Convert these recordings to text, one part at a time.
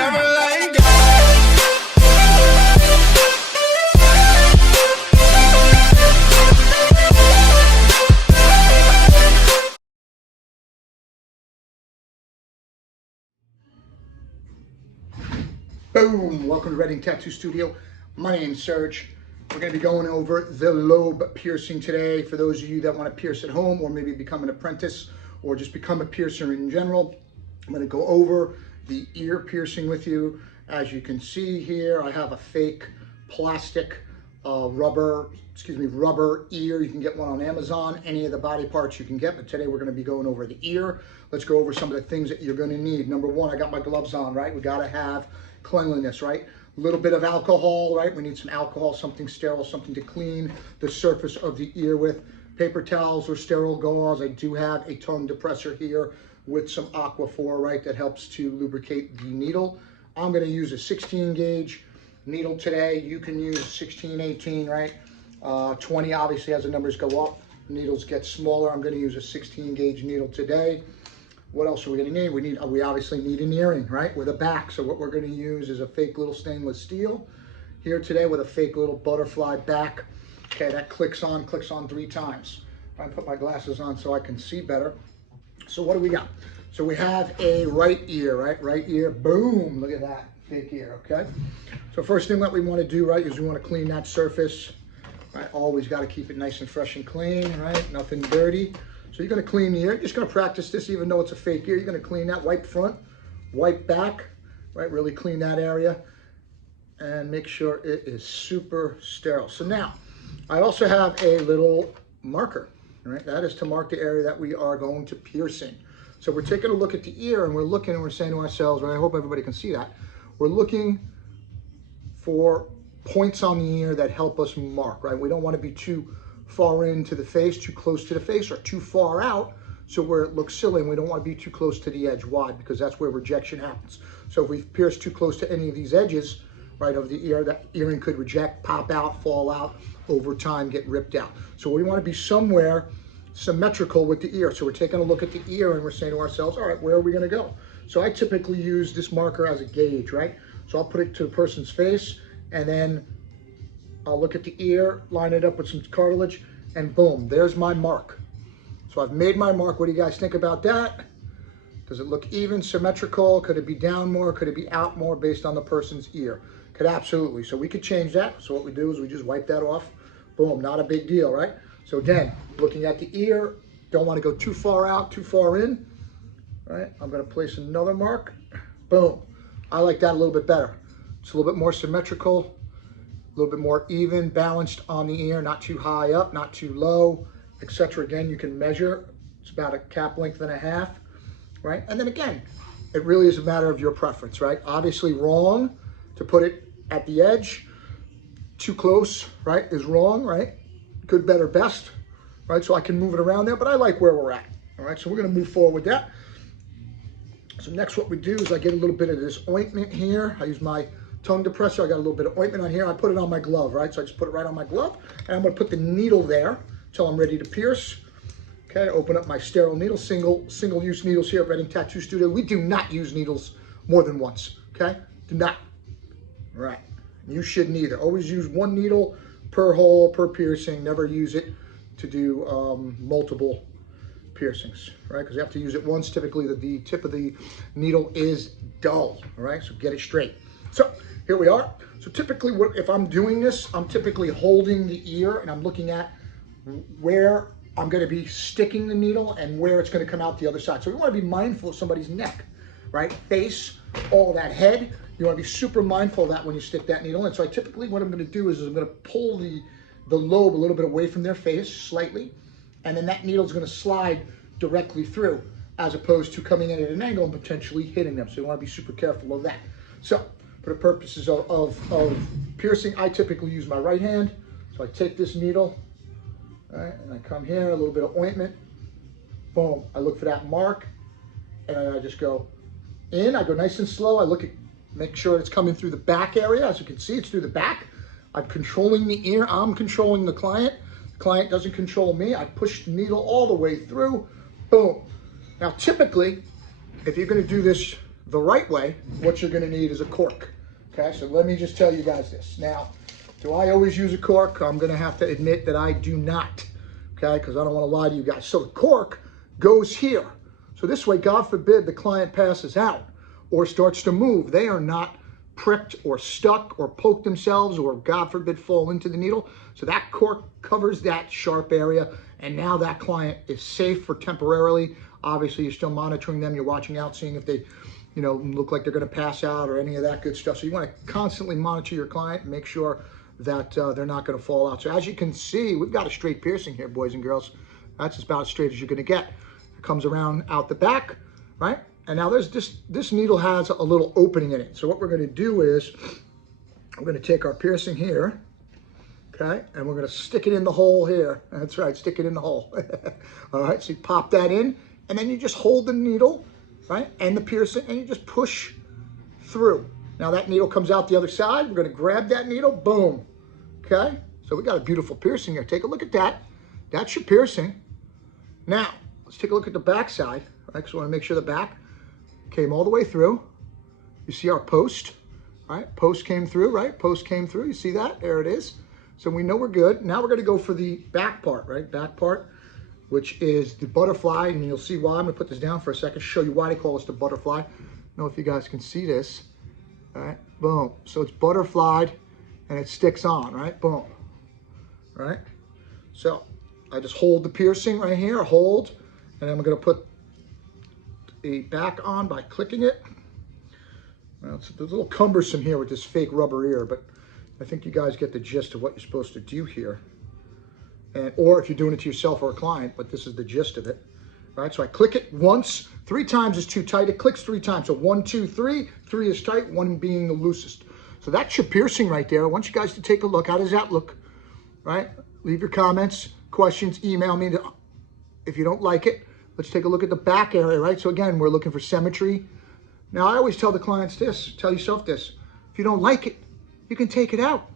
never let go. Boom! Welcome to Redink Tattoo Studio. My name's Serge. We're going to be going over the lobe piercing today. For those of you that want to pierce at home or maybe become an apprentice or just become a piercer in general, I'm going to go over the ear piercing with you. As you can see here, I have a fake plastic rubber ear. You can get one on Amazon. Any of the body parts you can get, but today we're going to be going over the ear. Let's go over some of the things that you're going to need. Number one, I got my gloves on, right? We got to have cleanliness, right? A little bit of alcohol, right? We need some alcohol, something sterile, something to clean the surface of the ear with. Paper towels or sterile gauze. I do have a tongue depressor here with some Aquaphor, right? That helps to lubricate the needle. I'm going to use a 16 gauge needle today. You can use 16, 18, right? 20 obviously as the numbers go up, needles get smaller. I'm going to use a 16 gauge needle today. What else are we going to need? We obviously need an earring, right, with a back. So what we're going to use is a fake little stainless steel here today with a fake little butterfly back. Okay, that clicks on 3 times. I put my glasses on so I can see better. So what do we got? So we have a right ear, right? Right ear, boom, look at that, fake ear, okay? So first thing that we want to do, right, is we want to clean that surface, right? Always got to keep it nice and fresh and clean, right? Nothing dirty. So you're going to clean the ear. You're just going to practice this even though it's a fake ear. You're going to clean that, wipe front, wipe back, right? Really clean that area and make sure it is super sterile. So now, I also have a little marker, right? That is to mark the area that we are going to piercing. So we're taking a look at the ear and we're looking and we're saying to ourselves, right? I hope everybody can see that. We're looking for points on the ear that help us mark, right? We don't want to be too far into the face, too close to the face, or too far out so where it looks silly, and we don't want to be too close to the edge. Why? Because that's where rejection happens. So if we pierce too close to any of these edges, right, of the ear, that earring could reject, pop out, fall out, over time get ripped out. So we want to be somewhere symmetrical with the ear. So we're taking a look at the ear and we're saying to ourselves, all right, where are we going to go? So I typically use this marker as a gauge, right? So I'll put it to the person's face and then I'll look at the ear, line it up with some cartilage, and boom, there's my mark. So I've made my mark. What do you guys think about that? Does it look even, symmetrical? Could it be down more? Could it be out more based on the person's ear? Could absolutely. So we could change that. So what we do is we just wipe that off. Boom, not a big deal, right? So again, looking at the ear, don't want to go too far out, too far in, right? I'm going to place another mark. Boom. I like that a little bit better. It's a little bit more symmetrical. A little bit more even, balanced on the ear, not too high up, not too low, etc. Again, you can measure. It's about a cap length and a half, right? And then again, it really is a matter of your preference, right? Obviously wrong to put it at the edge. Too close, right, is wrong, right? Good, better, best, right? So I can move it around there, but I like where we're at, all right? So we're going to move forward with that. So next what we do is I get a little bit of this ointment here. I use my tongue depressor. I got a little bit of ointment on here. I put it on my glove, right? So I just put it right on my glove and I'm going to put the needle there until I'm ready to pierce. Okay, open up my sterile needle, single-use needles here at Redink Tattoo Studio. We do not use needles more than once, okay? Do not. Right. You shouldn't either. Always use one needle per hole, per piercing. Never use it to do multiple piercings, right? Because you have to use it once. Typically, the tip of the needle is dull, all right? So get it straight. So here we are. So typically, if I'm doing this, I'm typically holding the ear and I'm looking at where I'm going to be sticking the needle and where it's going to come out the other side. So we want to be mindful of somebody's neck, right? Face, all that head. You want to be super mindful of that when you stick that needle in. So I typically, what I'm going to do is I'm going to pull the lobe a little bit away from their face slightly, and then that needle is going to slide directly through as opposed to coming in at an angle and potentially hitting them. So you want to be super careful of that. So for the purposes of piercing, I typically use my right hand. So I take this needle, all right, and I come here, a little bit of ointment, boom. I look for that mark, and I just go in. I go nice and slow. I look at, make sure it's coming through the back area. As you can see, it's through the back. I'm controlling the ear. I'm controlling the client. The client doesn't control me. I push the needle all the way through, boom. Now, typically, if you're going to do this The right way, what you're gonna need is a cork. Okay, so let me just tell you guys this. Now, do I always use a cork? I'm gonna have to admit that I do not, okay, because I don't wanna lie to you guys. So the cork goes here. So this way, God forbid the client passes out or starts to move, they are not pricked or stuck or poked themselves or, God forbid, fall into the needle. So that cork covers that sharp area, and now that client is safe for temporarily. Obviously, you're still monitoring them, you're watching out, seeing if they, you know, look like they're gonna pass out or any of that good stuff. So you wanna constantly monitor your client and make sure that they're not gonna fall out. So as you can see, we've got a straight piercing here, boys and girls. That's about as straight as you're gonna get. It comes around out the back, right? And now there's this needle has a little opening in it. So what we're gonna do is, we're gonna take our piercing here, okay? And we're gonna stick it in the hole here. That's right, stick it in the hole. All right, so you pop that in, and then you just hold the needle, right? And the piercing, and you just push through. Now that needle comes out the other side. We're gonna grab that needle, boom, okay? So we got a beautiful piercing here. Take a look at that. That's your piercing. Now, let's take a look at the back side, right? Because we wanna make sure the back came all the way through. You see our post, right? Post came through, right? Post came through, you see that? There it is. So we know we're good. Now we're gonna go for the back part, right? Back part, which is the butterfly, and you'll see why. I'm gonna put this down for a second, show you why they call this the butterfly. I don't know if you guys can see this, all right? Boom, so it's butterflied and it sticks on, right? Boom, right? So I just hold the piercing right here, hold, and then I'm gonna put the back on by clicking it. Well, it's a little cumbersome here with this fake rubber ear, but I think you guys get the gist of what you're supposed to do here. And, or if you're doing it to yourself or a client, but this is the gist of it. All right, so I click it once, 3 times is too tight. It clicks 3 times. So 1, 2, 3, 3 is tight, 1 being the loosest. So that's your piercing right there. I want you guys to take a look. How does that look? Right? Leave your comments, questions, email me if you don't like it. Let's take a look at the back area, right? So again, we're looking for symmetry. Now, I always tell the clients this, tell yourself this. If you don't like it, you can take it out.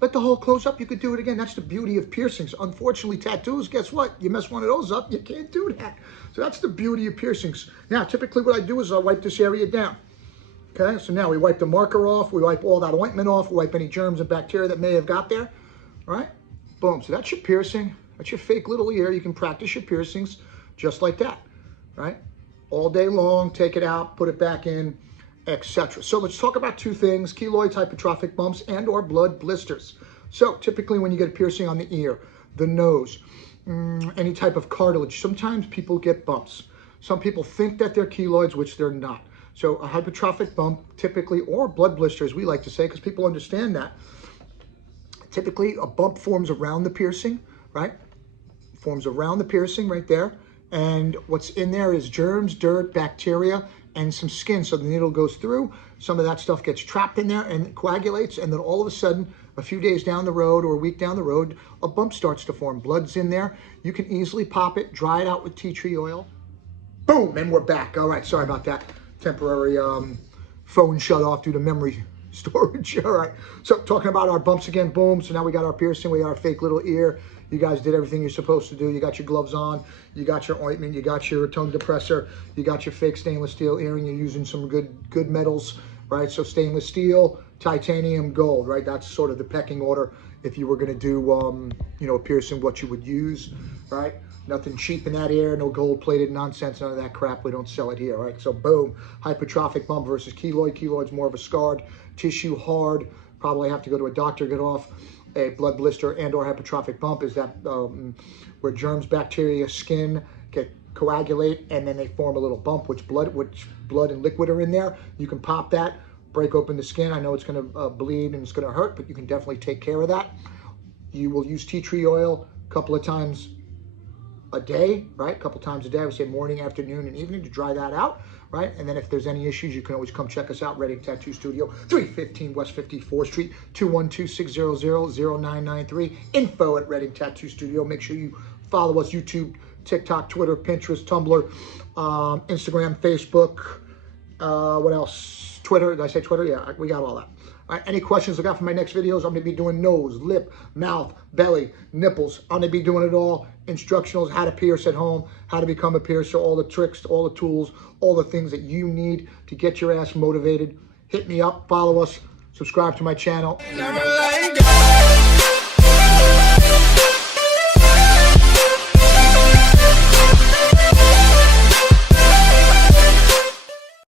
Let the hole close up, you could do it again. That's the beauty of piercings. Unfortunately, tattoos, guess what? You mess one of those up, you can't do that. So that's the beauty of piercings. Now, typically what I do is I wipe this area down. Okay, so now we wipe the marker off, we wipe all that ointment off, we wipe any germs and bacteria that may have got there, all right? Boom, so that's your piercing. That's your fake little ear. You can practice your piercings just like that, right? All day long, take it out, put it back in, etc. So let's talk about 2 things, keloids, hypertrophic bumps, and or blood blisters. So typically when you get a piercing on the ear, the nose, any type of cartilage, sometimes people get bumps. Some people think that they're keloids, which they're not. So a hypertrophic bump typically, or blood blister as we like to say, because people understand that, typically a bump forms around the piercing, right? Forms around the piercing right there. And what's in there is germs, dirt, bacteria, and some skin. So the needle goes through, some of that stuff gets trapped in there and it coagulates, and then all of a sudden, a few days down the road or a week down the road, a bump starts to form. Blood's in there. You can easily pop it, dry it out with tea tree oil. Boom, and we're back. All right, sorry about that. Temporary phone shut off due to memory storage. All right, so talking about our bumps again, boom. So now we got our piercing, we got our fake little ear. You guys did everything you're supposed to do. You got your gloves on, you got your ointment, you got your tongue depressor, you got your fake stainless steel earring. You're using some good metals, right? So stainless steel, titanium, gold, right? That's sort of the pecking order if you were gonna do, you know, a piercing, what you would use, right? Nothing cheap in that area, no gold-plated nonsense, none of that crap. We don't sell it here, right? So boom, hypertrophic bump versus keloid. Keloid's more of a scarred tissue, hard. Probably have to go to a doctor, get off. A blood blister and or hypertrophic bump is that where germs, bacteria, skin get coagulate, and then they form a little bump, which blood and liquid are in there. You can pop that, break open the skin. I know it's going to bleed and it's going to hurt, but you can definitely take care of that. You will use tea tree oil a couple of times a day, right? A couple times a day. I would say morning, afternoon, and evening to dry that out, right? And then if there's any issues, you can always come check us out, Redink Tattoo Studio, 315 West 54th Street, 212-600-0993, info@redinktattoostudio. Make sure you follow us, YouTube, TikTok, Twitter, Pinterest, Tumblr, Instagram, Facebook, What else? Twitter. Did I say Twitter? Yeah, we got all that. All right, any questions I got for my next videos? I'm going to be doing nose, lip, mouth, belly, nipples. I'm going to be doing it all. Instructionals, how to pierce at home, how to become a piercer, all the tricks, all the tools, all the things that you need to get your ass motivated. Hit me up, follow us, subscribe to my channel.